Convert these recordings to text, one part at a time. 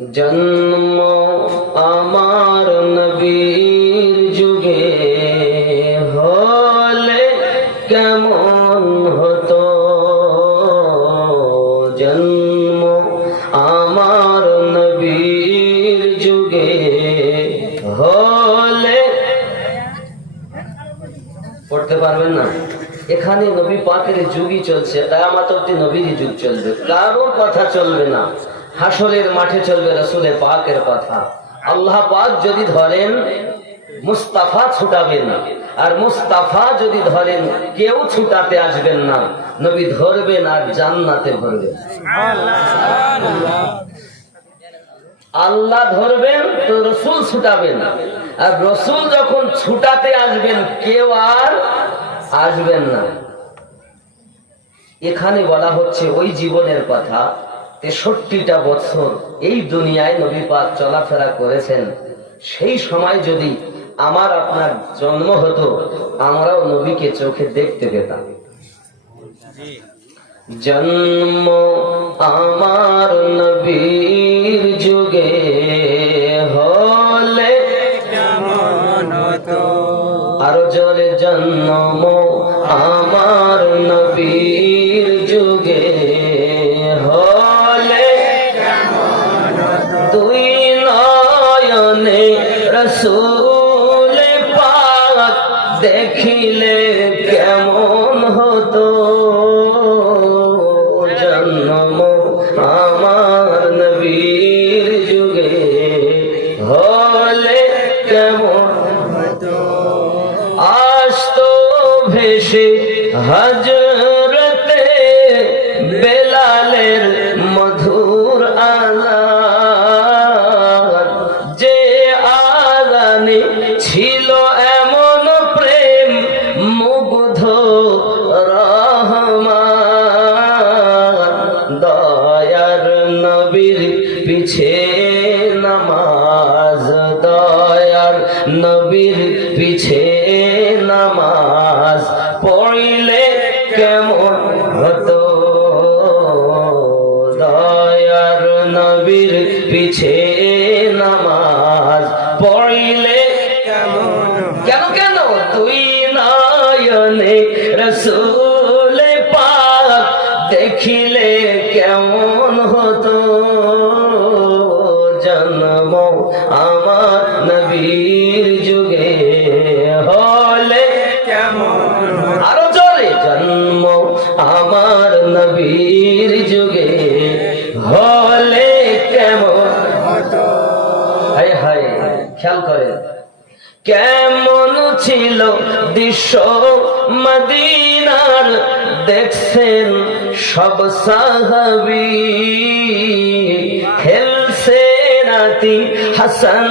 জন্ম আমার নবীর যুগে হলে কেমন হতো? জন্ম আমার নবীর যুগে হলে পড়তে পারবেন না। এখানে নবী পাকের যুগই চলছে কায়ামাত অব্দি নবীরই যুগ চলবে, কারোর কথা চলবে না। হাসরের মাঠে চলবে রসুলের পাকের কথা। আল্লাহ পাক যদি ধরেন, মুস্তাফা ছুটাবেন আর মুস্তাফা যদি ধরেন, কেউ ছুটাতে আসবেন না। নবী ধরবেন আর জান্নাতে ভরবেন আল্লাহ ধরবেন তো রসুল ছুটাবেন আর রসুল যখন ছুটাতে আসবেন, কেউ আর আসবেন না। এখানে বলা হচ্ছে ওই জীবনের কথা তেষট্টিটা বছর এই দুনিয়ায় নবী পাক চলাফেরা করেছেন। সেই সময় যদি আমার আপনার জন্ম হতো, আমরাও নবীকে চোখে দেখতে পেতাম। জন্ম আমার নবীর যুগে হলে আরও জলে জন্ম আমার নবীর যুগে রসুল পাক দেখিলে কেমন হতো? জন্ম আমার নবীর যুগে হলে কেমন হতো? আসতো ভেসে হজরতে নবীর পিছে নামাজ পড়িলে কেমন হতো? দয়ার নবীর পিছে নামাজ পড়িলে কেমন কেন কেন? তুই নয়নে রসুল পাক দেখিলে কেমন হতো? জন্ম আমার নবীর আমার নবীর যুগে হলে কেমন? হায় হায়, খেয়াল করেন। কেমন ছিল দৃশ্য মদিনার, দেখছেন সব সাহাবি। খেলছে রাতি হাসান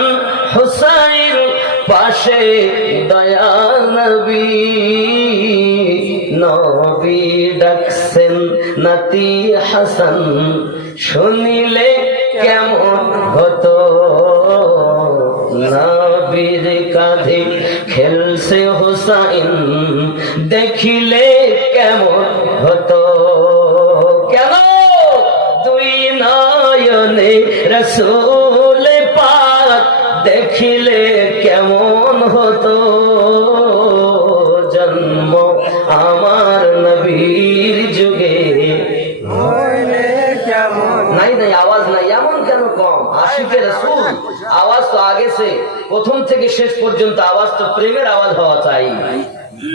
হুসাইন, পাশে দয়া নবী। নবী ডাকছেন নাতি হাসান, শুনিলে কেমন হতো? নবীর কাঁধে খেলছে হোসাইন, দেখিলে কেমন হতো? কেন দুই নয়নে রসুল পাক দেখিলে কেমন হতো? জন্ম আমার নবীর সে প্রথম থেকে শেষ পর্যন্ত আওয়াজ তো প্রেমের আওয়াজ হওয়া চাই।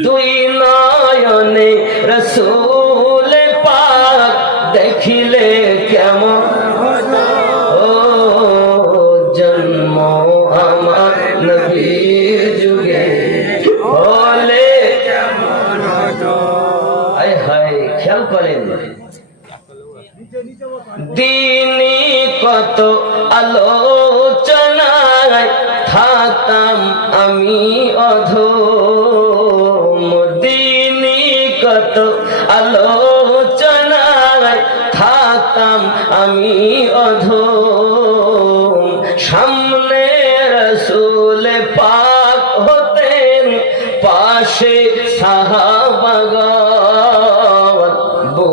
দুই নয়নে রসুল পাক দেখিলে কেমন? দিনী কত আলোচনায় থাকতাম আমি অধ দিনী কত আলোচনায় থাকতাম আমি অধ সামনে রসুল পাক হতেন পাশে সাহাবাগন বু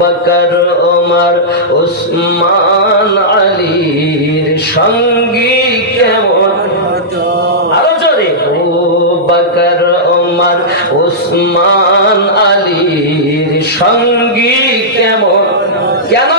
বকর ওমর উসমান, আলীর সঙ্গী কেমন উসমান আলীর সঙ্গী কেমন? কেন